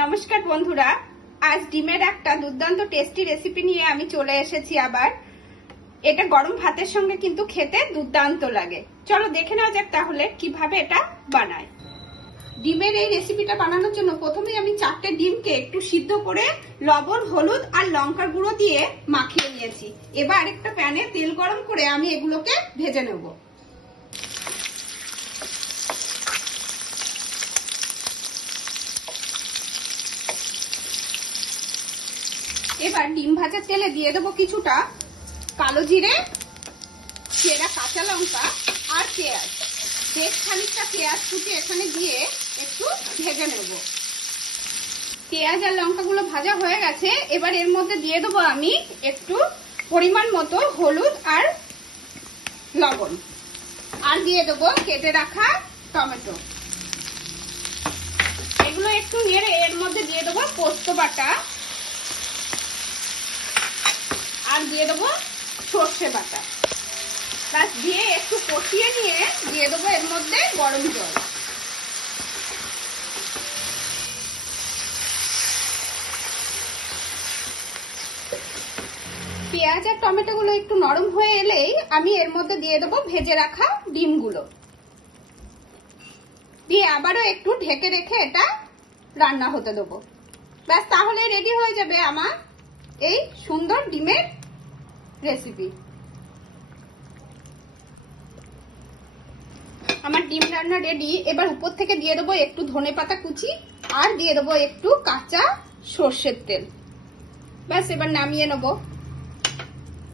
নমস্কার বন্ধুরা, আজ ডিমের একটা দুর্দান্ত টেস্টি রেসিপি নিয়ে আমি চলে এসেছি আবার। এটা গরম ভাতের সঙ্গে কিন্তু খেতে দুর্দান্ত লাগে। চলো দেখে নেওয়া যাক তাহলে কিভাবে এটা বানায়। ডিমের এই রেসিপিটা বানানোর জন্য প্রথমে আমি 4টে ডিমকে একটু সিদ্ধ করে লবণ, হলুদ আর লঙ্কার গুঁড়ো দিয়ে মাখিয়ে নিয়েছি। এবার একটা প্যানে তেল গরম করে আমি এগুলোকে ভেজে নেব। এবার ডিম ভাজা তেলে দিয়ে দেবো কিছুটা কালো জিরে, চেরা কাঁচা লঙ্কা আর পেঁয়াজ। বেশ খানিকটা পেঁয়াজ কুচি এখানে দিয়ে একটু ভেজে নেব। পেঁয়াজ আর লঙ্কাগুলো ভাজা হয়ে গেছে। এবার এর মধ্যে দিয়ে দেবো আমি একটু পরিমাণ মতো হলুদ আর লবণ, আর দিয়ে দেবো কেটে রাখা টমেটো। এগুলো একটু নেড়ে এর মধ্যে দিয়ে দেবো পোস্ত বাটা, আর দিয়ে দেবো সর্ষে বাটা। ব্যাস দিয়ে একটু কষিয়ে নিয়ে দিয়ে দেবো এর মধ্যে গরম জল। পেঁয়াজ আর টমেটো গুলো একটু নরম হয়ে এলেই আমি এর মধ্যে দিয়ে দেবো ভেজে রাখা ডিমগুলো, দিয়ে আবারও একটু ঢেকে রেখে এটা রান্না হতে দেবো। ব্যাস তাহলে রেডি হয়ে যাবে আমার এই সুন্দর ডিমের রেসিপি। আমার ডিম রান্না রেডি। এবার উপর থেকে দিয়ে দেবো একটু ধনেপাতা কুচি আর দিয়ে দেবো একটু কাঁচা সর্ষের তেল। ব্যাস এবার নামিয়ে নেবো।